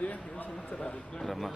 ರಮ್ಮ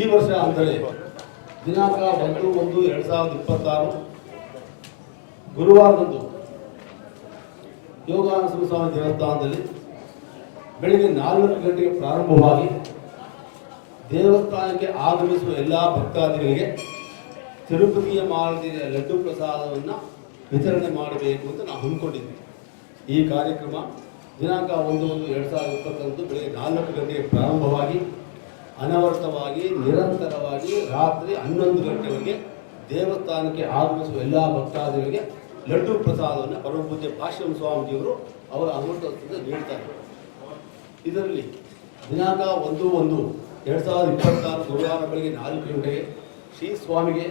ಈ ವರ್ಷ ಅಂದರೆ ದಿನಾಂಕ 1/1/2026 ಗುರುವಾರದಂದು ಯೋಗಾನಂದ ಸ್ವಾಮಿ ದೇವಸ್ಥಾನದಲ್ಲಿ ಬೆಳಿಗ್ಗೆ 4 ಗಂಟೆಗೆ ಪ್ರಾರಂಭವಾಗಿ ದೇವಸ್ಥಾನಕ್ಕೆ ಆಗಮಿಸುವ ಎಲ್ಲ ಭಕ್ತಾದಿಗಳಿಗೆ ತಿರುಪತಿಯ ಮಾರುತಿಯ ಲಡ್ಡು ಪ್ರಸಾದವನ್ನು ವಿತರಣೆ ಮಾಡಬೇಕು ಅಂತ ನಾವು ಹಮ್ಮಿಕೊಂಡಿದ್ವಿ. ಈ ಕಾರ್ಯಕ್ರಮ ದಿನಾಂಕ 1/1/2020 ಬೆಳಿಗ್ಗೆ 4 ಗಂಟೆಗೆ ಪ್ರಾರಂಭವಾಗಿ ಅನವರ್ತವಾಗಿ ನಿರಂತರವಾಗಿ ರಾತ್ರಿ 11 ಗಂಟೆವರೆಗೆ ದೇವಸ್ಥಾನಕ್ಕೆ ಆಗಮಿಸುವ ಎಲ್ಲ ಭಕ್ತಾದಿಗಳಿಗೆ ಲಡ್ಡು ಪ್ರಸಾದವನ್ನು ಪರಮ ಪೂಜ್ಯ ಭಾಷ್ಯಂ ಸ್ವಾಮೀಜಿಯವರು ಅವರ ಅಮೃತದಿಂದ ನೀಡ್ತಾರೆ. ಇದರಲ್ಲಿ ದಿನಾಂಕ 1/1/2026 ಗುರುವಾರ ಬೆಳಗ್ಗೆ 4 ಗಂಟೆಗೆ ಶ್ರೀ ಸ್ವಾಮಿಗೆ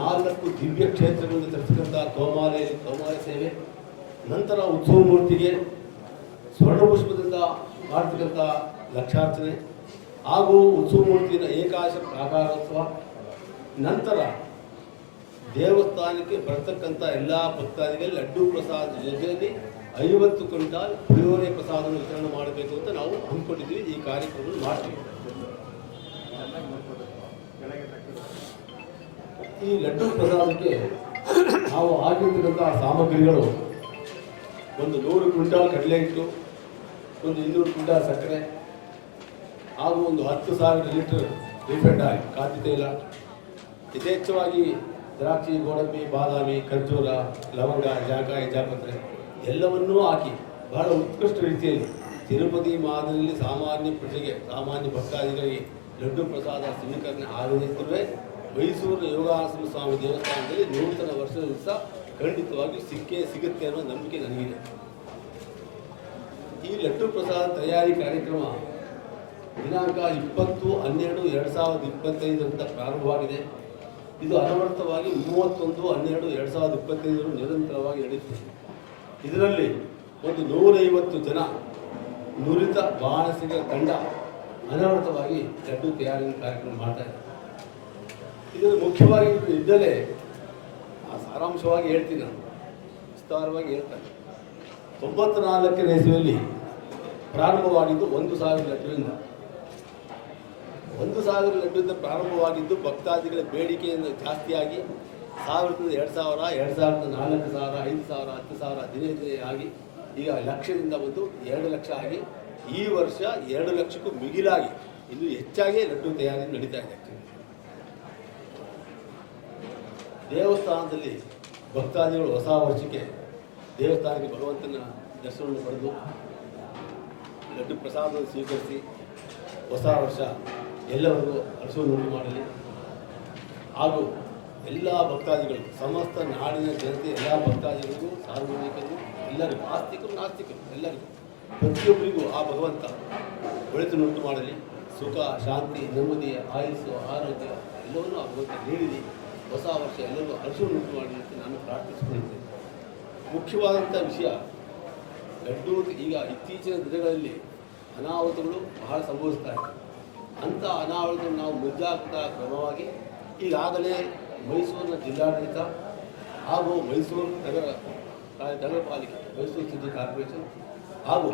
4 ದಿವ್ಯ ಕ್ಷೇತ್ರಗಳಿಂದ ತರಿಸತಕ್ಕಂಥ ತೋಮಾಲೆ ಸೇವೆ, ನಂತರ ಉತ್ಸವ ಮೂರ್ತಿಗೆ ಸ್ವರ್ಣಪುಷ್ಪದಿಂದ ಮಾಡತಕ್ಕಂಥ ಲಕ್ಷಾರ್ಚನೆ ಹಾಗೂ ಉತ್ಸವ ಮೂರ್ತಿಯ ಏಕಾದಶ ಪ್ರಾಕಾರೋತ್ಸವ, ನಂತರ ದೇವಸ್ಥಾನಕ್ಕೆ ಬರ್ತಕ್ಕಂಥ ಎಲ್ಲ ಭಕ್ತಾದಿಗಳಿಗೆ ಲಡ್ಡು ಪ್ರಸಾದ ಜೊತೆಯಲ್ಲಿ 50 ಕ್ವಿಂಟಾಲ್ ಪುಳಿಯೋರೆ ಪ್ರಸಾದವನ್ನು ವಿತರಣೆ ಮಾಡಬೇಕು ಅಂತ ನಾವು ಹಮ್ಮಿಕೊಂಡಿದ್ದೀವಿ. ಈ ಕಾರ್ಯಕ್ರಮ ಮಾಡ್ತೀವಿ. ಈ ಲಡ್ಡು ಪ್ರಸಾದಕ್ಕೆ ನಾವು ಹಾಕಿರ್ತಕ್ಕಂಥ ಸಾಮಗ್ರಿಗಳು ಒಂದು 100 ಕ್ವಿಂಟಾಲ್ ಕಡಲೆ ಹಿಟ್ಟು, ಒಂದು 200 ಕ್ವಿಂಟಾಲ್ ಸಕ್ಕರೆ ಹಾಗೂ ಒಂದು 10,000 ಲೀಟರ್ ರಿಫೈಂಡ್ ಆಯಿಲ್ ಕಾಫಿ ತೈಲ, ಯಥೇಚ್ಛವಾಗಿ ದ್ರಾಕ್ಷಿ, ಗೋಡಂಬಿ, ಬಾದಾಮಿ, ಖರ್ಜೂರ, ಲವಂಗ, ಜಾಕಾಯಿ, ಜಾಪತ್ರೆ ಎಲ್ಲವನ್ನೂ ಹಾಕಿ ಬಹಳ ಉತ್ಕೃಷ್ಟ ರೀತಿಯಲ್ಲಿ ತಿರುಪತಿ ಮಾದರಿಯಲ್ಲಿ ಸಾಮಾನ್ಯ ಪ್ರಜೆಗೆ, ಸಾಮಾನ್ಯ ಭಕ್ತಾದಿಗಳಿಗೆ ಲಡ್ಡು ಪ್ರಸಾದ ಸ್ವೀಕರಣೆ ಆಗದಿದ್ದರೆ ಮೈಸೂರಿನ ಯೋಗಾನಂದ ಸ್ವಾಮಿ ದೇವಸ್ಥಾನದಲ್ಲಿ ನೂತನ ವರ್ಷದ ದಿವಸ ಖಂಡಿತವಾಗಿ ಸಿಗುತ್ತೆ ಅನ್ನೋ ನಂಬಿಕೆ ನನಗಿದೆ. ಈ ಲಡ್ಡು ಪ್ರಸಾದ ತಯಾರಿ ಕಾರ್ಯಕ್ರಮ ದಿನಾಂಕ 20/12/2025 ಪ್ರಾರಂಭವಾಗಿದೆ. ಇದು ಅನವರ್ತವಾಗಿ 31/12/2025 ನಿರಂತರವಾಗಿ ನಡೆಯುತ್ತದೆ. ಇದರಲ್ಲಿ ಒಂದು 150 ಜನ ನುರಿತ ಬಾಣಸಿಗರ ತಂಡ ಅನವರ್ತವಾಗಿ ಲಡ್ಡು ತಯಾರಿ ಕಾರ್ಯಕ್ರಮ ಮಾಡ್ತಾರೆ. ಇದನ್ನು ಮುಖ್ಯವಾಗಿ ಇದ್ದಲೇ ಸಾರಾಂಶವಾಗಿ ಹೇಳ್ತೀನಿ, ನಾನು ವಿಸ್ತಾರವಾಗಿ ಹೇಳ್ತೇನೆ. 94ನೇ ಇಸವಿಯಲ್ಲಿ ಪ್ರಾರಂಭವಾಗಿದ್ದು 1,000 ಲಡ್ಡುವಿಂದ. 1,000 ಲಡ್ಡುವಿಂದ ಪ್ರಾರಂಭವಾಗಿದ್ದು ಭಕ್ತಾದಿಗಳ ಬೇಡಿಕೆಯಿಂದ ಜಾಸ್ತಿಯಾಗಿ 1,000ರಿಂದ 2,000, 2,000ರಿಂದ 4,000, 5,000, 10,000 ದಿನೇ ಆಗಿ ಈಗ ಲಕ್ಷದಿಂದ ಬಂದು 2 ಲಕ್ಷ ಆಗಿ ಈ ವರ್ಷ 2 ಲಕ್ಷಕ್ಕೂ ಮಿಗಿಲಾಗಿ ಇನ್ನೂ ಹೆಚ್ಚಾಗಿ ಲಡ್ಡು ತಯಾರಿ ನಡೀತಾ ಇದೆ. ದೇವಸ್ಥಾನದಲ್ಲಿ ಭಕ್ತಾದಿಗಳು ಹೊಸ ವರ್ಷಕ್ಕೆ ದೇವಸ್ಥಾನಕ್ಕೆ ಭಗವಂತನ ದರ್ಶನವನ್ನು ಪಡೆದು ಲಡ್ಡು ಪ್ರಸಾದವನ್ನು ಸ್ವೀಕರಿಸಿ ಹೊಸ ವರ್ಷ ಎಲ್ಲರಿಗೂ ಹರ್ಷವನ್ನು ಮಾಡಲಿ ಹಾಗೂ ಎಲ್ಲ ಭಕ್ತಾದಿಗಳು, ಸಮಸ್ತ ನಾಡಿನ ಜನತೆ ಎಲ್ಲ ಭಕ್ತಾದಿಗಳಿಗೂ, ಸಾರ್ವಜನಿಕರಿಗೂ, ಎಲ್ಲರಿಗೂ, ಆಸ್ತಿಕರು ನಾಸ್ತಿಕರು ಎಲ್ಲರಿಗೂ ಪ್ರತಿಯೊಬ್ಬರಿಗೂ ಆ ಭಗವಂತ ಒಳಿತನ್ನುಂಟು ಮಾಡಲಿ. ಸುಖ, ಶಾಂತಿ, ನೆಮ್ಮದಿ, ಆಯುಸ್ಸು, ಆರೋಗ್ಯ ಎಲ್ಲವನ್ನೂ ಆ ಭಗವಂತ ನೀಡಲಿ. ಹೊಸ ವರ್ಷ ಎಲ್ಲರೂ ಹರ್ಷವನ್ನುಂಟು ಮಾಡಲಿ ಅಂತ ನಾನು ಪ್ರಾರ್ಥಿಸಿಕೊಂಡಿದ್ದೇನೆ. ಮುಖ್ಯವಾದಂಥ ವಿಷಯ ಲಡ್ಡು, ಈಗ ಇತ್ತೀಚಿನ ದಿನಗಳಲ್ಲಿ ಅನಾಹುತಗಳು ಬಹಳ ಸಂಭವಿಸ್ತಾ ಇದೆ. ಅಂಥ ಅನಾಹುತಗಳು ನಾವು ಮುಂಜಾಗ್ರತಾ ಕ್ರಮವಾಗಿ ಈಗಾಗಲೇ ಮೈಸೂರಿನ ಜಿಲ್ಲಾಡಳಿತ ಹಾಗೂ ಮೈಸೂರು ನಗರ ನಗರ ಪಾಲಿಕೆ, ಮೈಸೂರು ಸಿಟಿ ಕಾರ್ಪೊರೇಷನ್ ಹಾಗೂ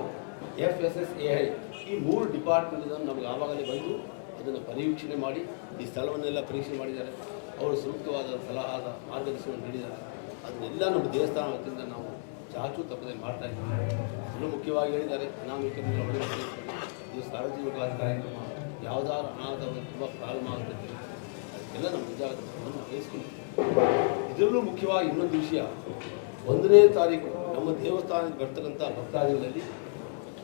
FSSAI ಈ 3 ಡಿಪಾರ್ಟ್ಮೆಂಟಿಂದ ನಮಗೆ ಆವಾಗಲೇ ಬಂದು ಅದನ್ನು ಪರಿವೀಕ್ಷಣೆ ಮಾಡಿ ಈ ಸ್ಥಳವನ್ನೆಲ್ಲ ಪರೀಕ್ಷೆ ಮಾಡಿದ್ದಾರೆ. ಅವರು ಸೂಕ್ತವಾದ ಸಲಹಾದ ಮಾರ್ಗದರ್ಶನವನ್ನು ನೀಡಿದ್ದಾರೆ. ಅದನ್ನೆಲ್ಲ ನಮ್ಮ ದೇವಸ್ಥಾನ ವತಿಯಿಂದ ನಾವು ಚಾಚು ತಪ್ಪದೆ ಮಾಡ್ತಾ ಇದ್ದೀವಿ. ಇನ್ನೂ ಮುಖ್ಯವಾಗಿ ಹೇಳಿದ್ದಾರೆ, ಅನಾಮಿಕರಿಂದ ಒಳ್ಳೆಯ ಇದು ಸಾರ್ವಜನಿಕವಾದ ಕಾರ್ಯಕ್ರಮ, ಯಾವುದಾದ್ರು ಅನಾಹುತ ತುಂಬ ಪ್ರಾಬ್ಲಮ್ ಆಗುತ್ತೆ, ಅದಕ್ಕೆಲ್ಲ ನಮ್ಮ ಮುಂಜಾಗ್ರತೆಯನ್ನು ವಹಿಸ್ಕೊಂಡು ಇದರಲ್ಲೂ ಮುಖ್ಯವಾಗಿ ಇನ್ನೊಂದು ವಿಷಯ, 1ನೇ ತಾರೀಕು ನಮ್ಮ ದೇವಸ್ಥಾನಕ್ಕೆ ಬರ್ತಕ್ಕಂಥ ಭಕ್ತಾದಿಗಳಲ್ಲಿ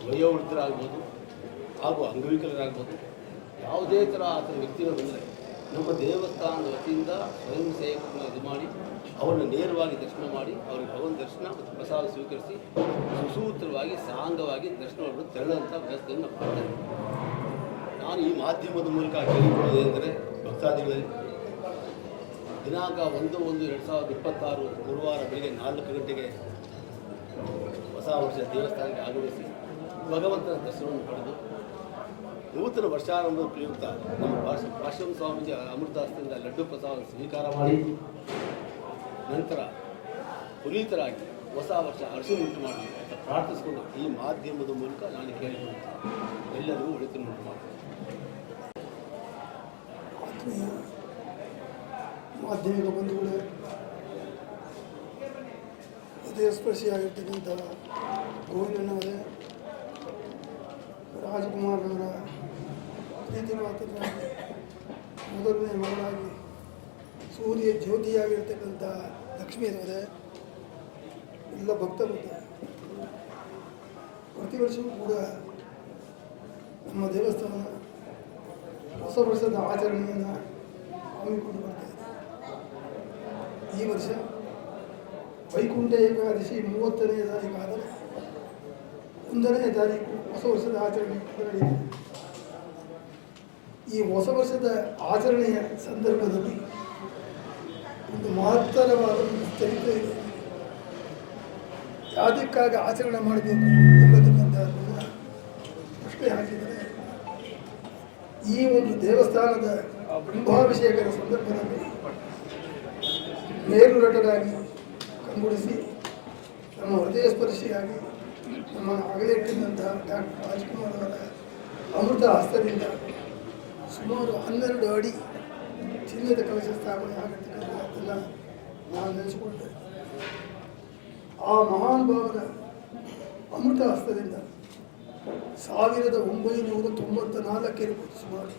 ವಯೋವೃದ್ಧರಾಗ್ಬೋದು ಹಾಗೂ ಅಂಗವಿಕಲರಾಗ್ಬೋದು, ಯಾವುದೇ ಥರ ಆ ಥರ ವ್ಯಕ್ತಿಗಳು ಬಂದರೆ ನಮ್ಮ ದೇವಸ್ಥಾನದ ವತಿಯಿಂದ ಸ್ವಯಂ ಸೇವಕರನ್ನ ಇದು ಮಾಡಿ ಅವರನ್ನು ನೇರವಾಗಿ ದರ್ಶನ ಮಾಡಿ ಅವರಿಗೆ ಭಗವಂತ ದರ್ಶನ ಮತ್ತು ಪ್ರಸಾದ ಸ್ವೀಕರಿಸಿ ಸುಸೂತ್ರವಾಗಿ ಸಾಂಗವಾಗಿ ದರ್ಶನವನ್ನು ತೆರಳುವಂಥ ವ್ಯವಸ್ಥೆಯನ್ನು ಮಾಡ್ತಾರೆ. ನಾನು ಈ ಮಾಧ್ಯಮದ ಮೂಲಕ ಕೇಳಿಕೊಳ್ಳೋದೇನೆಂದರೆ, ಭಕ್ತಾದಿಗಳಲ್ಲಿ ದಿನಾಂಕ 1/1/2026 ಗುರುವಾರ ಬೆಳಗ್ಗೆ 4 ಗಂಟೆಗೆ ಹೊಸ ವರ್ಷ ದೇವಸ್ಥಾನಕ್ಕೆ ಆಗಮಿಸಿ ಭಗವಂತನ ದರ್ಶನವನ್ನು ಪಡೆದು ನೂತನ ವರ್ಷಾರಂಭದ ಪ್ರಯುಕ್ತ ನಮ್ಮ ಪಾರ್ಶ್ವ ಸ್ವಾಮೀಜಿ ಅಮೃತಾಸ್ತಿಯಿಂದ ಲಡ್ಡು ಪ್ರಸಾದ ಸ್ವೀಕಾರ ಮಾಡಿ ನಂತರ ಪುನೀತರಾಗಿ ಹೊಸ ವರ್ಷ ಹರ್ಷವನ್ನುಂಟು ಮಾಡಲಿ ಅಂತ ಪ್ರಾರ್ಥಿಸಿಕೊಂಡು ಈ ಮಾಧ್ಯಮದ ಮೂಲಕ ನಾನು ಕೇಳಿಕೊಳ್ಳುತ್ತೇನೆ. ಎಲ್ಲರಿಗೂ ಒಳಿತನ್ನುಂಟು ಮಾಡ್ತೇನೆ. ಮಾಧ್ಯಮಿಕ ಬಂಧುಗಳೇ, ಹೃದಯ ಸ್ಪರ್ಶಿಯಾಗಿರ್ತಕ್ಕಂಥ ಗೋವಿಂದನವರೇ, ರಾಜಕುಮಾರನವರ ಪ್ರೀತಿ ಮಾತನಾಡಿ ಮೊದಲನೇ ಮಗಳಾಗಿ ಸೂರ್ಯ ಜ್ಯೋತಿಯಾಗಿರ್ತಕ್ಕಂಥ ಲಕ್ಷ್ಮೀರವರೇ, ಎಲ್ಲ ಭಕ್ತವೃಂದ, ಪ್ರತಿ ವರ್ಷವೂ ಕೂಡ ನಮ್ಮ ದೇವಸ್ಥಾನ ಹೊಸ ವರ್ಷದ ಆಚರಣೆಯನ್ನು ಹಮ್ಮಿಕೊಂಡು ಬರ್ತಾ ಇದೆ. ಈ ವರ್ಷ ವೈಕುಂಠ ಏಕಾದಶಿ 30ನೇ ತಾರೀಕು ಆದರೆ 1ನೇ ತಾರೀಕು ಹೊಸ ವರ್ಷದ ಆಚರಣೆ ನಡೆಯುತ್ತೆ. ಈ ಹೊಸ ವರ್ಷದ ಆಚರಣೆಯ ಸಂದರ್ಭದಲ್ಲಿ ಒಂದು ಮಹತ್ತರವಾದ ಚರಿತ್ರೆ ಇದೆ. ಯಾವುದಕ್ಕಾಗಿ ಆಚರಣೆ ಮಾಡಬೇಕು ಎಂಬತಕ್ಕಂಥದ್ದನ್ನು ಪ್ರಶ್ನೆ ಹಾಕಿದರೆ, ಈ ಒಂದು ದೇವಸ್ಥಾನದ ಕುಂಭಾಭಿಷೇಕದ ಸಂದರ್ಭದಲ್ಲಿ ಮೇರುನಟರಾಗಿ ಕಂಗೊಳಿಸಿ ನಮ್ಮ ಹೃದಯ ಸ್ಪರ್ಶಿಯಾಗಿ ನಮ್ಮನ್ನು ಅಗಲಿಟ್ಟಿದ್ದಂತಹ ಡಾಕ್ಟರ್ ರಾಜ್ಕುಮಾರ್ ಅವರ ಅಮೃತ ಹಸ್ತದಿಂದ ಸುಮಾರು 12 ಅಡಿ ಚಿನ್ನದ ಕಲಶ ಸ್ಥಾಪನೆ ಆಗಿರ್ತಕ್ಕಂಥದ್ದನ್ನು ನಾವು ನೆನೆಸಿಕೊಳ್ತೇವೆ. ಆ ಮಹಾನ್ ಭಾವನ ಅಮೃತ ಹಸ್ತದಿಂದ 1994 ಇರಬಹುದು ಸುಮಾರು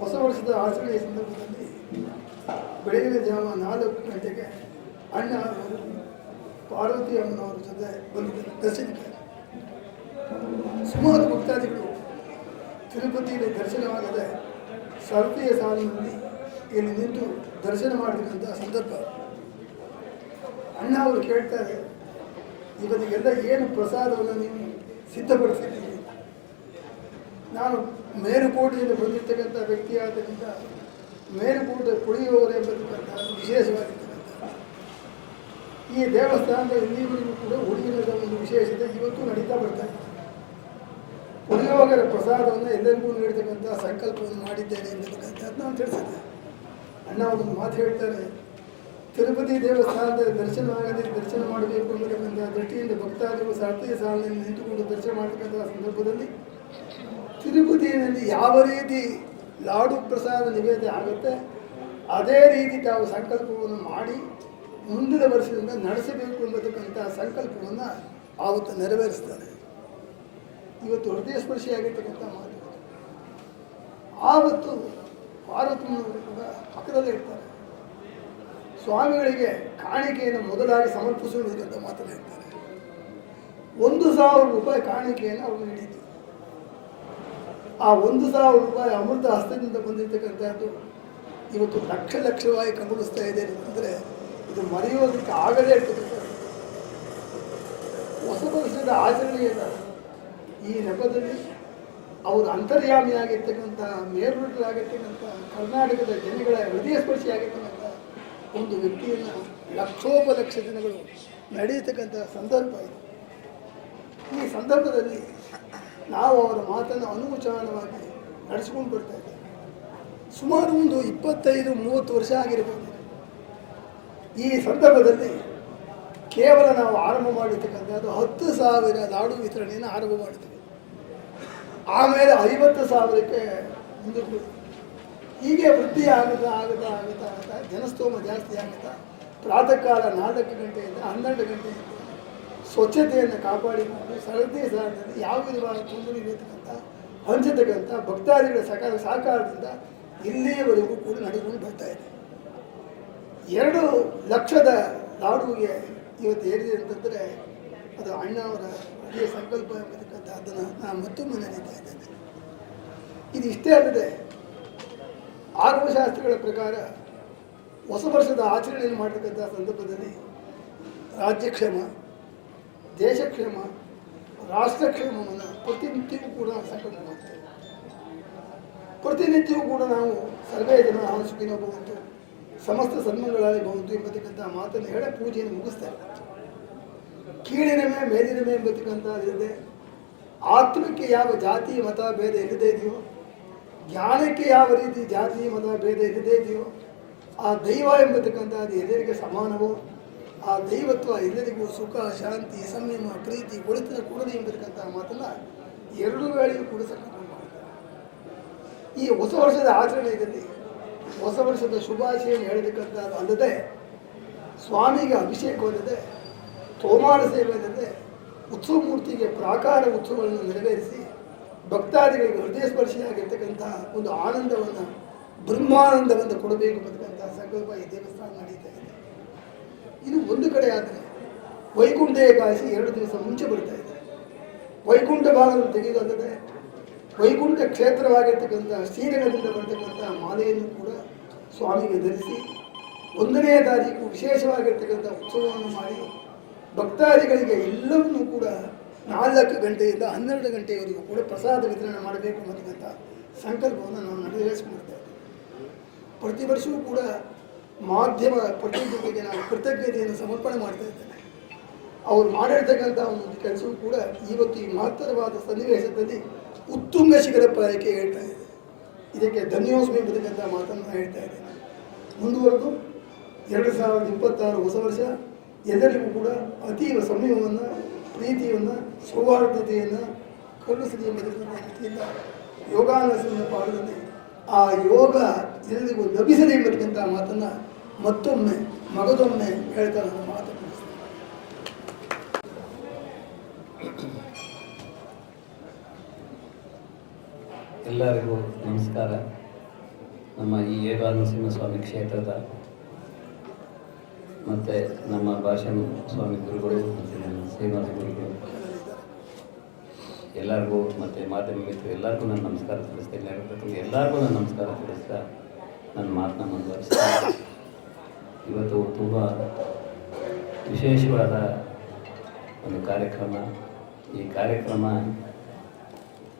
ಹೊಸ ವರ್ಷದ ಆಚರಣೆಯ ಸಂದರ್ಭದಲ್ಲಿ ಬೆಳಗಿನ ಜಾವ 4 ಗಂಟೆಗೆ ಅಣ್ಣ ಅವರು ಪಾರ್ವತಿ ಅಮ್ಮನವರ ಜೊತೆ ಬಂದಿದ್ದರು ದರ್ಶನಕ್ಕೆ. ಸುಮಾರು ಭಕ್ತಾದಿಗಳು ತಿರುಪತಿಯಲ್ಲಿ ದರ್ಶನವಾಗದೆ ಸರತಿಯ ಸಾಲಿನಲ್ಲಿ ಇಲ್ಲಿ ನಿಂತು ದರ್ಶನ ಮಾಡತಕ್ಕಂಥ ಸಂದರ್ಭ. ಅಣ್ಣ ಅವರು ಕೇಳ್ತಾರೆ, ಇವರಿಗೆಲ್ಲ ಏನು ಪ್ರಸಾದವನ್ನು ನೀವು ಸಿದ್ಧಪಡಿಸಿದ್ದೀರಿ? ನಾನು ಮೇಲುಕೋಟೆಯಿಂದ ಬಂದಿರ್ತಕ್ಕಂಥ ವ್ಯಕ್ತಿಯಾದ್ದರಿಂದ ಮೇಲುಕೋಟೆ ಪುಳಿಯೋರೆ ಎಂಬತಕ್ಕಂಥ ವಿಶೇಷವಾಗಿರ್ತಕ್ಕಂಥ ಈ ದೇವಸ್ಥಾನದ ಇಲ್ಲಿವರೆಗೂ ಕೂಡ ಉಡುಗಿನ ಒಂದು ವಿಶೇಷತೆ ಇವತ್ತು ನಡೀತಾ ಬರ್ತಾ ಇದೆ. ಪುಳಿಯೋಗರ ಪ್ರಸಾದವನ್ನು ಎಲ್ಲರಿಗೂ ನೀಡತಕ್ಕಂಥ ಸಂಕಲ್ಪವನ್ನು ಮಾಡಿದ್ದೇನೆ ಎಂಬತಕ್ಕಂಥದ್ದು ನಾನು ತಿಳಿಸಿದ್ದೆ. ಅಣ್ಣ ಒಂದು ಮಾತು ಹೇಳ್ತಾರೆ, ತಿರುಪತಿ ದೇವಸ್ಥಾನದ ದರ್ಶನವಾಗದೆ ದರ್ಶನ ಮಾಡಬೇಕು ಎಂಬತಕ್ಕಂಥ ದೃಷ್ಟಿಯಿಂದ ಭಕ್ತಾದಿಗಳು ಸಾರ್ಥಿಯ ಸಾಲಿನಲ್ಲಿ ನಿಂತುಕೊಂಡು ದರ್ಶನ ಮಾಡತಕ್ಕಂಥ ಸಂದರ್ಭದಲ್ಲಿ ತಿರುಪತಿಯಲ್ಲಿ ಯಾವ ರೀತಿ ಲಾಡು ಪ್ರಸಾದ ನಿವೇದನೆ ಆಗುತ್ತೆ ಅದೇ ರೀತಿ ತಾವು ಸಂಕಲ್ಪವನ್ನು ಮಾಡಿ ಮುಂದಿನ ವರ್ಷದಿಂದ ನಡೆಸಬೇಕು ಎಂಬತಕ್ಕಂಥ ಸಂಕಲ್ಪವನ್ನು ಆವತ್ತು ನೆರವೇರಿಸ್ತಾರೆ. ಇವತ್ತು ಹೃದಯ ಸ್ಪರ್ಶಿಯಾಗಿರ್ತಕ್ಕಂಥ ಮಾತು. ಆವತ್ತು ಪಾರ್ವತಮ್ಮನವರು ಕೂಡ ಪಕ್ಕದಲ್ಲೇ ಇರ್ತಾರೆ. ಸ್ವಾಮಿಗಳಿಗೆ ಕಾಣಿಕೆಯನ್ನು ಮೊದಲಾಗಿ ಸಮರ್ಪಿಸುವುದಕ್ಕಂತ ಮಾತನಾಡ್ತಾರೆ. 1,000 ರೂಪಾಯಿ ಕಾಣಿಕೆಯನ್ನು ಅವರು ನೀಡಿದ್ದು. ಆ 1,000 ರೂಪಾಯಿ ಅಮೃತ ಹಸ್ತದಿಂದ ಬಂದಿರತಕ್ಕಂಥದ್ದು ಇವತ್ತು ಲಕ್ಷವಾಗಿ ಕಂಗೊಳಿಸ್ತಾ ಇದೆ ಅಂದರೆ ಇದು ಮರೆಯೋದಕ್ಕೆ ಆಗದೇ ಇರ್ತಕ್ಕಂಥ ಹೊಸ ವರ್ಷದ ಆಚರಣೆಯನ್ನು ಈ ನೆಪದಲ್ಲಿ ಅವರು ಅಂತರ್ಯಾಮಿಯಾಗಿರ್ತಕ್ಕಂಥ ಮೇರುನಟರಾಗಿರ್ತಕ್ಕಂಥ ಕರ್ನಾಟಕದ ಜನಗಳ ಹೃದಯ ಸ್ಪರ್ಶಿಯಾಗಿರ್ತಕ್ಕಂಥ ಒಂದು ವ್ಯಕ್ತಿಯನ್ನು ಲಕ್ಷೋಪಲಕ್ಷ ಜನಗಳು ನಡೆಯತಕ್ಕಂಥ ಸಂದರ್ಭ ಇದೆ. ಈ ಸಂದರ್ಭದಲ್ಲಿ ನಾವು ಅವರ ಮಾತನ್ನು ಅನುಚಾನವಾಗಿ ನಡೆಸಿಕೊಂಡು ಬರ್ತಾ ಇದ್ದೇವೆ. ಸುಮಾರು ಒಂದು 25-30 ವರ್ಷ ಆಗಿರಬಹುದು. ಈ ಸಂದರ್ಭದಲ್ಲಿ ಕೇವಲ ನಾವು ಆರಂಭ ಮಾಡಿರ್ತಕ್ಕಂಥದ್ದು 10,000 ಲಾಡು ವಿತರಣೆಯನ್ನು ಆರಂಭ ಮಾಡಿದ್ವಿ. ಆಮೇಲೆ 50,000ಕ್ಕೆ ಮುಂದಕ್ಕೆ ಹೀಗೆ ವೃದ್ಧಿ ಆಗುತ್ತಾ ಜನಸ್ತೋಮ ಜಾಸ್ತಿ ಆಗುತ್ತಾ ಪ್ರಾತಃ ಕಾಲ 4 ಗಂಟೆಯಿಂದ 12 ಗಂಟೆಯಿಂದ ಸ್ವಚ್ಛತೆಯನ್ನು ಕಾಪಾಡಿಕೊಂಡು ಸರದಿ ಸಾಲದಲ್ಲಿ ಯಾವ ವಿಧವಾದ ತೊಂದರೆ ಇರತಕ್ಕಂಥ ಹಂಚತಕ್ಕಂಥ ಭಕ್ತಾದಿಗಳ ಸಹಕಾರದಿಂದ ಇಲ್ಲಿಯವರೆಗೂ ಕೂಡ ನಡೆದುಕೊಂಡು ಬರ್ತಾ ಇದೆ. 2 ಲಕ್ಷದ ಲಾಡುವಿಗೆ ಇವತ್ತು ಏರಿದೆ ಅಂತಂದರೆ ಅದು ಅಣ್ಣವರ ಅದೇ ಸಂಕಲ್ಪ ಎಂಬತಕ್ಕಂಥ ಅದನ್ನು ನಾನು ಮತ್ತೊಮ್ಮೆ ನೆನೀತಾ ಇದ್ದೇನೆ. ಇದು ಇಷ್ಟೇ ಅಲ್ಲದೆ ಆಗಮಶಾಸ್ತ್ರಗಳ ಪ್ರಕಾರ ಹೊಸ ವರ್ಷದ ಆಚರಣೆಯನ್ನು ಮಾಡತಕ್ಕಂಥ ಸಂದರ್ಭದಲ್ಲಿ ರಾಜ್ಯಕ್ಷೇಮ, ದೇಶಕ್ಷೇಮ, ರಾಷ್ಟ್ರಕ್ಷೇಮವನ್ನು ಪ್ರತಿನಿತ್ಯವೂ ಕೂಡ ಸಂಕಲ್ಪ ಮಾಡ್ತೇವೆ. ಪ್ರತಿನಿತ್ಯವೂ ಕೂಡ ನಾವು ಸರ್ವೇ ಜನ ಸುಖಿನೋ ಭವಂತು, ಸಮಸ್ತ ಸನ್ಮಂಗಳಾಗಿ ಭವಂತು ಎಂಬತಕ್ಕಂಥ ಮಾತನ್ನು ಹೇಳ ಪೂಜೆಯನ್ನು ಮುಗಿಸ್ತೇವೆ. ಕೀಳಿನಮೆ ಮೇಲಿನಮೆ ಎಂಬತಕ್ಕಂಥದ್ದಿದೆ. ಆತ್ಮಕ್ಕೆ ಯಾವ ಜಾತಿ ಮತ ಭೇದ ಇಲ್ಲದೇ ಇದೆಯೋ, ಜ್ಞಾನಕ್ಕೆ ಯಾವ ರೀತಿ ಜಾತಿ ಮತ ಭೇದ ಇಲ್ಲದೇ ಇದೆಯೋ, ಆ ದೈವ ಎಂಬತಕ್ಕಂಥದ್ದು ಎಲ್ಲರಿಗೆ ಸಮಾನವೋ, ಆ ದೈವತ್ವ ಎಲ್ಲರಿಗೂ ಸುಖ, ಶಾಂತಿ, ಸಂಯಮ, ಪ್ರೀತಿ, ಒಳಿತಿನ ಕೊಡಲಿ ಎಂಬತಕ್ಕಂಥ ಮಾತನ್ನು 2 ವೇಳೆಯೂ ಕೂಡ ಸಂಕಲ್ಪ ಮಾಡ್ತಾರೆ. ಈ ಹೊಸ ವರ್ಷದ ಆಚರಣೆಯಲ್ಲಿ ಹೊಸ ವರ್ಷದ ಶುಭಾಶಯನ್ನು ಹೇಳತಕ್ಕಂಥದ್ದು ಅಲ್ಲದೆ, ಸ್ವಾಮಿಗೆ ಅಭಿಷೇಕವಲ್ಲದೆ, ತೋಮಾರ ಸೇವೆ ಅಲ್ಲದೆ, ಉತ್ಸವ ಮೂರ್ತಿಗೆ ಪ್ರಾಕಾರ ಉತ್ಸವಗಳನ್ನು ನೆರವೇರಿಸಿ ಭಕ್ತಾದಿಗಳಿಗೆ ಹೃದಯ ಸ್ಪರ್ಶಿಯಾಗಿರ್ತಕ್ಕಂಥ ಒಂದು ಆನಂದವನ್ನು, ಬ್ರಹ್ಮಾನಂದವನ್ನು ಕೊಡಬೇಕು ಎಂಬತಕ್ಕಂಥ ಸಂಕಲ್ಪ ಈ ದೇವಸ್ಥಾನ ನಡೀತಾ ಇದೆ. ಇದು ಒಂದು ಕಡೆ ಆದರೆ ವೈಕುಂಠ ಏಕಾದಶಿ 2 ದಿವಸ ಮುಂಚೆ ಬರ್ತಾ ಇದೆ. ವೈಕುಂಠ ಭಾಗವನ್ನು ತೆಗೆಯುವುದಲ್ಲದೆ ವೈಕುಂಠ ಕ್ಷೇತ್ರವಾಗಿರ್ತಕ್ಕಂಥ ಶ್ರೀರಂಗದಿಂದ ಬರ್ತಕ್ಕಂಥ ಮಾಲೆಯನ್ನು ಕೂಡ ಸ್ವಾಮಿಗೆ ಧರಿಸಿ 1ನೇ ತಾರೀಕು ವಿಶೇಷವಾಗಿರ್ತಕ್ಕಂಥ ಉತ್ಸವವನ್ನು ಮಾಡಿ ಭಕ್ತಾದಿಗಳಿಗೆ ಎಲ್ಲವನ್ನೂ ಕೂಡ 4 ಗಂಟೆಯಿಂದ 12 ಗಂಟೆಯವರೆಗೂ ಕೂಡ ಪ್ರಸಾದ ವಿತರಣೆ ಮಾಡಬೇಕು ಅನ್ನತಕ್ಕಂಥ ಸಂಕಲ್ಪವನ್ನು ನಾವು ನೆರವೇರಿಸಿಕೊಳ್ತಾ ಇದ್ದೇವೆ. ಪ್ರತಿ ವರ್ಷವೂ ಕೂಡ ಮಾಧ್ಯಮ ಪ್ರತಿನಿಧಿಗಳಿಗೆ ನಾನು ಕೃತಜ್ಞತೆಯನ್ನು ಸಮರ್ಪಣೆ ಮಾಡ್ತಾ ಇದ್ದೇನೆ. ಅವರು ಮಾಡಿರ್ತಕ್ಕಂಥ ಒಂದು ಕೆಲಸವೂ ಕೂಡ ಇವತ್ತು ಈ ಮಹತ್ತರವಾದ ಸನ್ನಿವೇಶದಲ್ಲಿ ಉತ್ತುಂಗ ಶಿಖರ ಪ್ರಾಯಕ್ಕೆ ಹೇಳ್ತಾ ಇದೆ. ಇದಕ್ಕೆ ಧನ್ಯೋಸ್ಮಿ ಎಂಬತಕ್ಕಂಥ ಮಾತನ್ನು ಹೇಳ್ತಾ ಇದ್ದೇನೆ. ಮುಂದುವರೆದು 2026 ಹೊಸ ವರ್ಷ ಎಲ್ಲರಿಗೂ ಕೂಡ ಅತೀವ ಸಮಯವನ್ನು, ಪ್ರೀತಿಯನ್ನು, ಸೌಹಾರ್ದತೆಯನ್ನು ಕರುಣಿಸಲಿ ಎಂಬತಕ್ಕಂಥ ರೀತಿಯಿಂದ ಯೋಗಾನಸನ ಪಾಠದಲ್ಲಿ ಆ ಯೋಗ ಎಲ್ಲರಿಗೂ ಲಭಿಸಲಿ ಎಂಬತಕ್ಕಂಥ ಮಾತನ್ನು ಮತ್ತೊಮ್ಮೆ ಮಗದೊಮ್ಮೆ ಹೇಳ್ತಾ ನನ್ನ ಮಾತು ಮುಗಿಸ್ತೇನೆ. ಎಲ್ಲರಿಗೂ ನಮಸ್ಕಾರ. ನಮ್ಮ ಈ ಏಕಾನರಸಿಂಹಸ್ವಾಮಿ ಕ್ಷೇತ್ರದ ಮತ್ತು ನಮ್ಮ ಭಾಷಣ ಸ್ವಾಮಿ ಗುರುಗಳು ಮತ್ತು ನಮ್ಮ ಶ್ರೀನಿವಾಸ ಗುರುಗಳು ಎಲ್ಲರಿಗೂ ಮತ್ತು ಮಾಧ್ಯಮ ಮಿತ್ರರು ಎಲ್ಲರಿಗೂ ನಾನು ನಮಸ್ಕಾರ ತಿಳಿಸ್ತೇನೆ. ಎಲ್ಲರಿಗೂ ನಾನು ನಮಸ್ಕಾರ ತಿಳಿಸ್ತಾ ನನ್ನ ಮಾತನ್ನ ಮುಂದುವರಿಸ್ತೀನಿ. ಇವತ್ತು ತುಂಬ ವಿಶೇಷವಾದ ಒಂದು ಕಾರ್ಯಕ್ರಮ. ಈ ಕಾರ್ಯಕ್ರಮ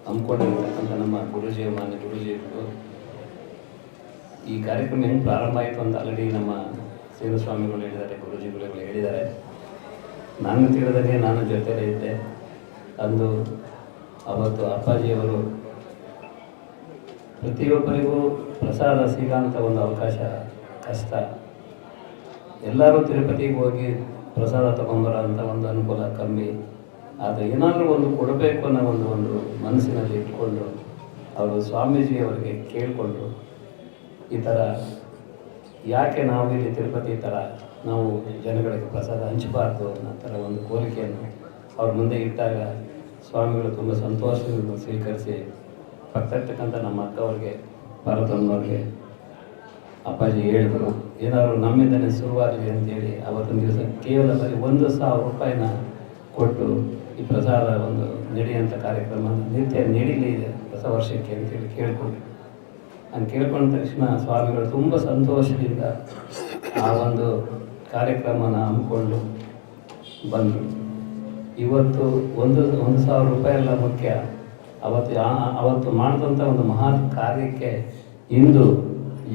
ಹಮ್ಮಿಕೊಂಡಿರ್ತಕ್ಕಂಥ ನಮ್ಮ ಗುರುಜಿಯವರು, ಮಾನ್ಯ ಗುರುಜಿಯವರು, ಈ ಕಾರ್ಯಕ್ರಮ ಹೆಂಗೆ ಪ್ರಾರಂಭ ಆಯಿತು ಅಂತ ಆಲ್ರೆಡಿ ನಮ್ಮ ಸೇವಸ್ವಾಮಿಗಳು ಹೇಳಿದ್ದಾರೆ, ಗುರುಜಿಗಳು ಹೇಳಿದ್ದಾರೆ. ನಾನು ತಿಳಿದಾಗೆ ನಾನು ಜೊತೆಲೇ ಇದ್ದೆ. ಅಂದು ಅವತ್ತು ಅಪ್ಪಾಜಿಯವರು ಪ್ರತಿಯೊಬ್ಬರಿಗೂ ಪ್ರಸಾದ ಸಿಗೋಂಥ ಒಂದು ಅವಕಾಶ ಕಷ್ಟ. ಎಲ್ಲರೂ ತಿರುಪತಿಗೆ ಹೋಗಿ ಪ್ರಸಾದ ತೊಗೊಂಬರೋ ಅಂಥ ಒಂದು ಅನುಕೂಲ ಕಮ್ಮಿ. ಆದರೆ ಏನಾದರೂ ಒಂದು ಕೊಡಬೇಕು ಅನ್ನೋ ಒಂದು ಮನಸ್ಸಿನಲ್ಲಿ ಇಟ್ಕೊಂಡು ಅವರು ಸ್ವಾಮೀಜಿಯವರಿಗೆ ಕೇಳಿಕೊಂಡು ಈ ಥರ ಯಾಕೆ ನಾವು ಇಲ್ಲಿ ತಿರುಪತಿ ಥರ ನಾವು ಜನಗಳಿಗೆ ಪ್ರಸಾದ ಹಂಚಬಾರ್ದು ಅನ್ನೋ ಥರ ಒಂದು ಕೋರಿಕೆಯನ್ನು ಅವ್ರ ಮುಂದೆ ಇಟ್ಟಾಗ ಸ್ವಾಮಿಗಳು ತುಂಬ ಸಂತೋಷದಿಂದ ಸ್ವೀಕರಿಸಿ ಪಕ್ಕದರ್ತಕ್ಕಂಥ ನಮ್ಮ ಅಕ್ಕವ್ರಿಗೆ, ಪಾರ್ವತಮ್ಮವ್ರಿಗೆ ಅಪ್ಪಾಜಿ ಹೇಳಿದ್ರು, ಏನಾದ್ರು ನಮ್ಮಿಂದಲೇ ಶುರುವಾಗಲಿ ಅಂತೇಳಿ ಅವತ್ತಿನ ದಿವಸ ಕೇವಲ ಬರೀ 1,000 ರೂಪಾಯಿನ ಕೊಟ್ಟು ಈ ಪ್ರಸಾದ ಒಂದು ನಡೆಯುವಂಥ ಕಾರ್ಯಕ್ರಮ ನಿತ್ಯ ನಡೀಲಿ ಹೊಸ ವರ್ಷಕ್ಕೆ ಅಂತೇಳಿ ಕೇಳಿಕೊಂಡ್ರು. ನಾನು ಕೇಳ್ಕೊಂಡ ತಕ್ಷಣ ಸ್ವಾಮಿಗಳು ತುಂಬ ಸಂತೋಷದಿಂದ ಆ ಒಂದು ಕಾರ್ಯಕ್ರಮನ ಹಮ್ಮಿಕೊಂಡು ಬಂದರು. ಇವತ್ತು 1,000 ರೂಪಾಯಿ ಎಲ್ಲ ಮುಖ್ಯ. ಅವತ್ತು ಮಾಡಿದಂಥ ಒಂದು ಮಹಾನ್ ಕಾರ್ಯಕ್ಕೆ ಇಂದು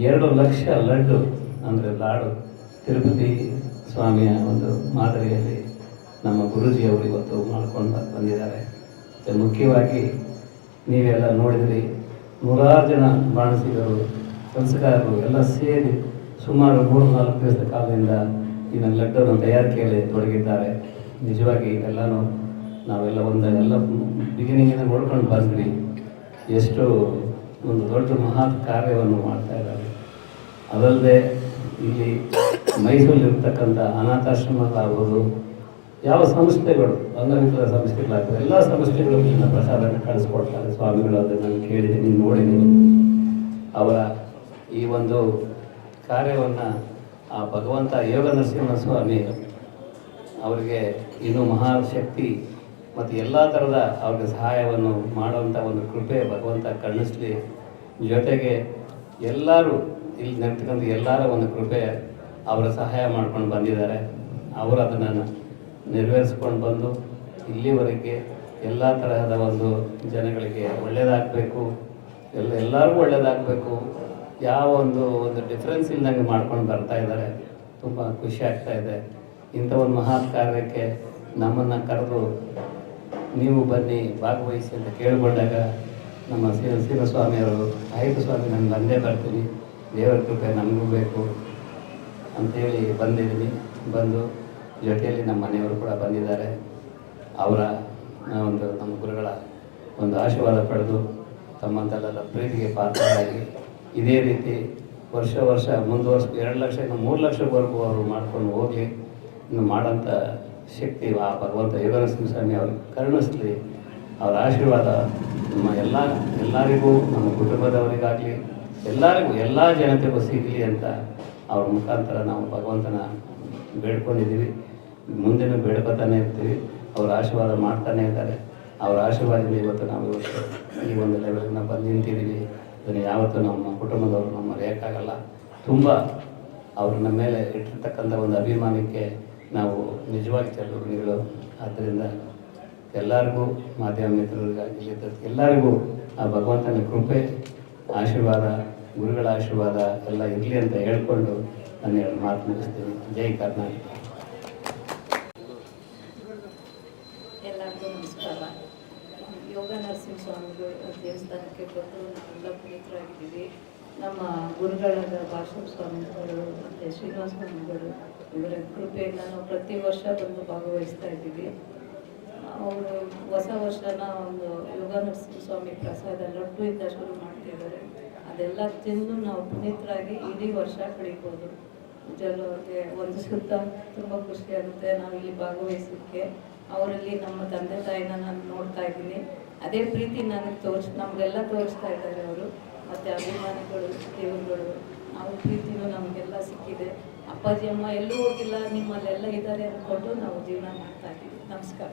2 ಲಕ್ಷ ಲಡ್ಡು ಅಂದರೆ ಲಾಡು ತಿರುಪತಿ ಸ್ವಾಮಿಯ ಒಂದು ಮಾದರಿಯಲ್ಲಿ ನಮ್ಮ ಗುರೂಜಿಯವರು ಇವತ್ತು ಮಾಡ್ಕೊಂಡು ಬಂದಿದ್ದಾರೆ. ಮತ್ತು ಮುಖ್ಯವಾಗಿ ನೀವೆಲ್ಲ ನೋಡಿದ್ರಿ, 100 ಜನ ಬಾಣಸಿಗರು, ಕೆಲಸಗಾರರು ಎಲ್ಲ ಸೇರಿ ಸುಮಾರು 3-4 ದಿವಸದ ಕಾಲದಿಂದ ಇನ್ನು ಲಡ್ಡನ್ನು ತಯಾರಿಕೆಯಲ್ಲಿ ತೊಡಗಿದ್ದಾರೆ. ನಿಜವಾಗಿ ಇದೆಲ್ಲನೂ ನಾವೆಲ್ಲ ಎಲ್ಲ ಬಿಗಿನಿಂಗಿಂದ ನೋಡ್ಕೊಂಡು ಬಂದ್ವಿ. ಎಷ್ಟು ಒಂದು ದೊಡ್ಡ ಮಹತ್ ಕಾರ್ಯವನ್ನು ಮಾಡ್ತಾ ಇದ್ದಾರೆ. ಅದಲ್ಲದೆ ಇಲ್ಲಿ ಮೈಸೂರಲ್ಲಿರ್ತಕ್ಕಂಥ ಅನಾಥಾಶ್ರಮಗಳಾಗ್ಬೋದು, ಯಾವ ಸಂಸ್ಥೆಗಳು, ಅಂಗವಿಕಲ ಸಂಸ್ಥೆಗಳಾಗ್ತದೆ, ಎಲ್ಲ ಸಂಸ್ಥೆಗಳು ಇಲ್ಲಿನ ಪ್ರಸಾದನ ಕಳಿಸ್ಕೊಡ್ತಾರೆ. ಸ್ವಾಮಿಗಳು ಅದನ್ನು ನಾನು ಕೇಳಿದ್ದೀನಿ, ನೋಡಿದ್ದೀನಿ. ಅವರ ಈ ಒಂದು ಕಾರ್ಯವನ್ನು ಆ ಭಗವಂತ ಯೋಗ ನರಸಿಂಹಸ್ವಾಮಿ ಅವರಿಗೆ ಇನ್ನೂ ಮಹಾಶಕ್ತಿ ಮತ್ತು ಎಲ್ಲ ಥರದ ಅವ್ರಿಗೆ ಸಹಾಯವನ್ನು ಮಾಡುವಂಥ ಒಂದು ಕೃಪೆ ಭಗವಂತ ಕರುಣಿಸಲಿ. ಜೊತೆಗೆ ಎಲ್ಲರೂ ಇಲ್ಲಿ ನಿರ್ತಕ್ಕಂಥ ಎಲ್ಲರ ಒಂದು ಕೃಪೆ ಅವರ ಸಹಾಯ ಮಾಡ್ಕೊಂಡು ಬಂದಿದ್ದಾರೆ. ಅವರು ಅದನ್ನು ನೆರವೇರಿಸ್ಕೊಂಡು ಬಂದು ಇಲ್ಲಿವರೆಗೆ ಎಲ್ಲ ತರಹದ ಒಂದು ಜನಗಳಿಗೆ ಒಳ್ಳೆಯದಾಗಬೇಕು, ಎಲ್ಲರಿಗೂ ಒಳ್ಳೆಯದಾಗಬೇಕು, ಯಾವ ಒಂದು ಡಿಫ್ರೆನ್ಸ್ ಇಲ್ದಂಗೆ ಮಾಡ್ಕೊಂಡು ಬರ್ತಾ ಇದ್ದಾರೆ. ತುಂಬ ಖುಷಿ ಆಗ್ತಾ ಇದೆ. ಇಂಥ ಒಂದು ಮಹತ್ ಕಾರ್ಯಕ್ಕೆ ನಮ್ಮನ್ನು ಕರೆದು ನೀವು ಬನ್ನಿ ಭಾಗವಹಿಸಿ ಅಂತ ಕೇಳಿಕೊಂಡಾಗ ನಮ್ಮ ಶ್ರೀನಿವಾಸಸ್ವಾಮಿಯವರು, ಆಯಿತು ಸ್ವಾಮಿ, ನಾನು ಬಂದೇ ಬರ್ತೀನಿ, ದೇವರ ಕೃಪೆ ನಮಗೂ ಬೇಕು ಅಂಥೇಳಿ ಬಂದಿದ್ದೀನಿ. ಬಂದು ಜೊತೆಯಲ್ಲಿ ನಮ್ಮ ಮನೆಯವರು ಕೂಡ ಬಂದಿದ್ದಾರೆ. ಅವರ ನಮ್ಮ ಗುರುಗಳ ಒಂದು ಆಶೀರ್ವಾದ ಪಡೆದು ತಮ್ಮಂತೆಲ್ಲ ಪ್ರೀತಿಗೆ ಪಾತ್ರರಾಗಿ ಇದೇ ರೀತಿ ವರ್ಷ ಮುಂದುವರ್ಸ್ 2 ಲಕ್ಷ ಇನ್ನು 3 ಲಕ್ಷವರೆಗೂ ಅವರು ಮಾಡ್ಕೊಂಡು ಹೋಗಲಿ. ಇನ್ನು ಮಾಡೋಂಥ ಶಕ್ತಿ ಆ ಭಗವಂತ ಯೋಗ ನರಸಿಂಹಸ್ವಾಮಿ ಅವ್ರಿಗೆ ಕರುಣಿಸಲಿ. ಅವರ ಆಶೀರ್ವಾದ ನಮ್ಮ ಎಲ್ಲರಿಗೂ, ನಮ್ಮ ಕುಟುಂಬದವರಿಗಾಗಲಿ, ಎಲ್ಲರಿಗೂ, ಎಲ್ಲ ಜನತೆಗೂ ಸಿಗಲಿ ಅಂತ ಅವ್ರ ಮುಖಾಂತರ ನಾವು ಭಗವಂತನ ಬೇಡ್ಕೊಂಡಿದ್ದೀವಿ. ಮುಂದೆನೂ ಬೇಡ್ಕೊತಾನೆ ಇರ್ತೀವಿ. ಅವರ ಆಶೀರ್ವಾದ ಮಾಡ್ತಾನೆ ಇದ್ದಾರೆ. ಅವರ ಆಶೀರ್ವಾದದಿಂದ ಇವತ್ತು ನಾವು ಈ ಒಂದು ಲೆವೆಲ್ನ ಬಂದು ನಿಂತಿದ್ದೀವಿ. ಅದನ್ನು ಯಾವತ್ತೂ ನಮ್ಮ ಕುಟುಂಬದವರು ನಮ್ಮ ಮರೆಯೋಕ್ಕಾಗಲ್ಲ. ತುಂಬ ಅವರು ನಮ್ಮ ಮೇಲೆ ಇಟ್ಟಿರ್ತಕ್ಕಂಥ ಒಂದು ಅಭಿಮಾನಕ್ಕೆ ನಾವು ನಿಜವಾಗಿ ಋಣಿಗಳು. ಆದ್ದರಿಂದ ಎಲ್ಲರಿಗೂ, ಮಾಧ್ಯಮ ಮಿತ್ರರಿಗಾಗಲಿ ಎಲ್ಲರಿಗೂ ಆ ಭಗವಂತನ ಕೃಪೆ, ಆಶೀರ್ವಾದ, ಗುರುಗಳ ಆಶೀರ್ವಾದ ಎಲ್ಲ ಇರಲಿ ಅಂತ ಹೇಳ್ಕೊಂಡು ನಾನು ಮಾತು ಮುಗಿಸ್ತೀನಿ. ಜೈ ಕರ್ನಾಟಕ. ಎಲ್ಲರಿಗೂ ನಮಸ್ಕಾರ. ಯೋಗ ನರಸಿಂಹಸ್ವಾಮಿಗಳು ದೇವಸ್ಥಾನಕ್ಕೆ ಬಂದು ನಾವೆಲ್ಲ ಪುನೀತರಾಗಿದ್ದೀವಿ. ನಮ್ಮ ಗುರುಗಳಾದ ಭಾಷಣ ಸ್ವಾಮಿಗಳು ಮತ್ತು ಶ್ರೀನಿವಾಸ ಸ್ವಾಮಿಗಳು ಇವರ ಕೃಪೆಯಿಂದ ನಾವು ಪ್ರತಿ ವರ್ಷ ಬಂದು ಭಾಗವಹಿಸ್ತಾ ಇದ್ದೀವಿ. ಅವರು ಹೊಸ ವರ್ಷನ ಒಂದು ಯೋಗ ನರಸಿಂಹಸ್ವಾಮಿ ಪ್ರಸಾದ ಲಡ್ಡುಯಿಂದ ಶುರು ಮಾಡ್ತಿದ್ದಾರೆ. ಅದೆಲ್ಲ ತಿಂದು ನಾವು ಪುನೀತರಾಗಿ ಇಡೀ ವರ್ಷ ಕಳೀಬೋದು. ಜನರಿಗೆ ಒಂದು ಸುತ್ತ ತುಂಬ ಖುಷಿಯಾಗುತ್ತೆ ನಾವು ಇಲ್ಲಿ ಭಾಗವಹಿಸೋಕ್ಕೆ. ಅವರಲ್ಲಿ ನಮ್ಮ ತಂದೆ ತಾಯಿನ ನಾನು ನೋಡ್ತಾ ಇದ್ದೀನಿ. ಅದೇ ಪ್ರೀತಿ ನಮಗೆಲ್ಲ ತೋರಿಸ್ತಾ ಇದ್ದಾರೆ ಅವರು. ಮತ್ತು ಅಭಿಮಾನಿಗಳು, ದೇವರುಗಳು, ಅವ್ರ ಪ್ರೀತಿನೂ ನಮಗೆಲ್ಲ ಸಿಕ್ಕಿದೆ. ಅಪ್ಪಾಜಿ ಅಮ್ಮ ಎಲ್ಲೂ ಹೋಗಿಲ್ಲ, ನಿಮ್ಮಲ್ಲೆಲ್ಲ ಇದ್ದಾರೆ ಅಂದ್ಕೊಂಡು ನಾವು ಜೀವನ ಮಾಡ್ತಾ ಇದ್ದೀವಿ. ನಮಸ್ಕಾರ.